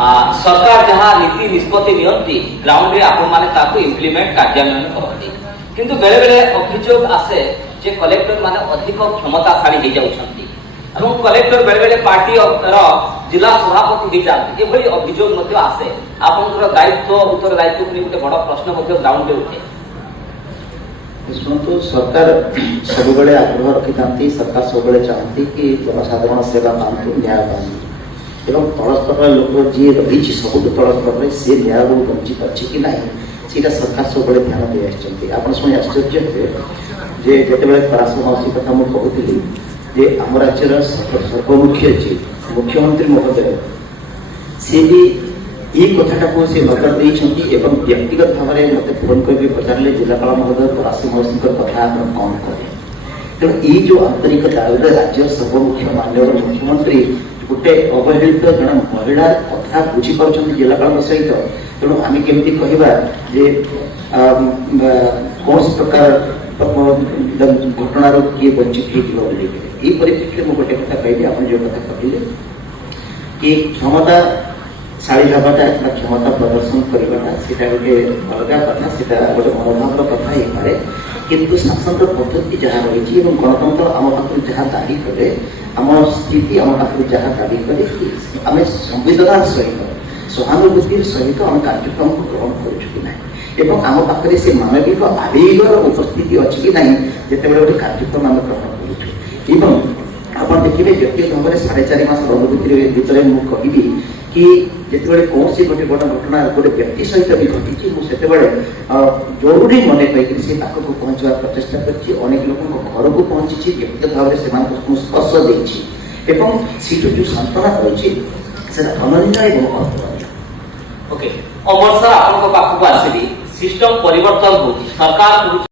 सरकार जहाँ नीति निष्पत्ति नियंती ग्राउंड रे आपण माने ताको इम्प्लीमेंट कार्यान्वयन करती किंतु बेले बेले अभियोग आसे जे कलेक्टर माने अधिक क्षमताशाली हो जाउछंती एवं कलेक्टर बेले बेले पार्टी जिला सभापति हो जाती एभली अभियोग मध्ये आसे आपनकर दायित्व उत्तरदायित्व को गोटे बड़ प्रश्न मध्ये ग्राउंड रे उठे शुणु सरकार सब बड़े आग्रह रखी था सरकार सब बड़े चाहती कि जनसाधारण सेवा पातु न्याय पातु एवं तल स्तर लोक जी रही सब तल स्तर से न्याय बंची पार्टी कि ना सीटा सरकार सब बड़े ध्यान दे आप शुणी आश्चर्य हे जिते पराश मौसी कथा मुझे कहती जे आम राज्यर सर्वमुख्य जी मुख्यमंत्री महोदय सी भी ये कथाटा को से नजर देइछंती एवं व्यक्तिगत भाव में मत फोन करके पचारे जिलापाल महोदय पराश मौसी कथा कौन करे तेणु ये जो आंतरिक दायित्व राज्य सर्वमुख्य माननीय मुख्यमंत्री गोटे अवहेलित जन महिला कथा बुझीपार जिलापाल सहित तेणु आम केमी कहवा जे कौन प्रकार घटनार किए वंचित हो ये परिप्रेक्षी में गोटे कथा कहबी आप जो कथा कहले कि क्षमता शाड़ी हवाटा क्षमता प्रदर्शन करवाटा सीटा गोटे अलग कथा सीटा गोटे मनोभाव कथा हो पाए किंतु शासन पद्धति जहाँ रही गणतंत्र आम पाखु जहाँ दाबी कले आम स्थिति आम पाखु जहाँ दाबी कले आम संवेदना सहित सहानुभूति सहित आम कार्यक्रम को ग्रहण करूँ आम पाखे से मानविक आवेगर उपस्थिति अच्छी कि ना जिते गोटे कार्यक्रम आम ग्रहण करूँ आप देखिए व्यक्तिगत भाव में 4.5 मास अनुभूति भितर मुझे कहि कि जिते कौन सी गोटे बड़ घटना गोटे व्यक्ति सहित भी घटी मुझे जरूरी मन पाई से पाक को पहुंचवा प्रचेषा करनेक लोक घर को पहुंची व्यक्तिगत भाव में स्पर्श देती जो सांत्वना रही अनन्य ओके अमर सर आपन पाखक आसिली सिस्टम परिवर्तन होती सरकार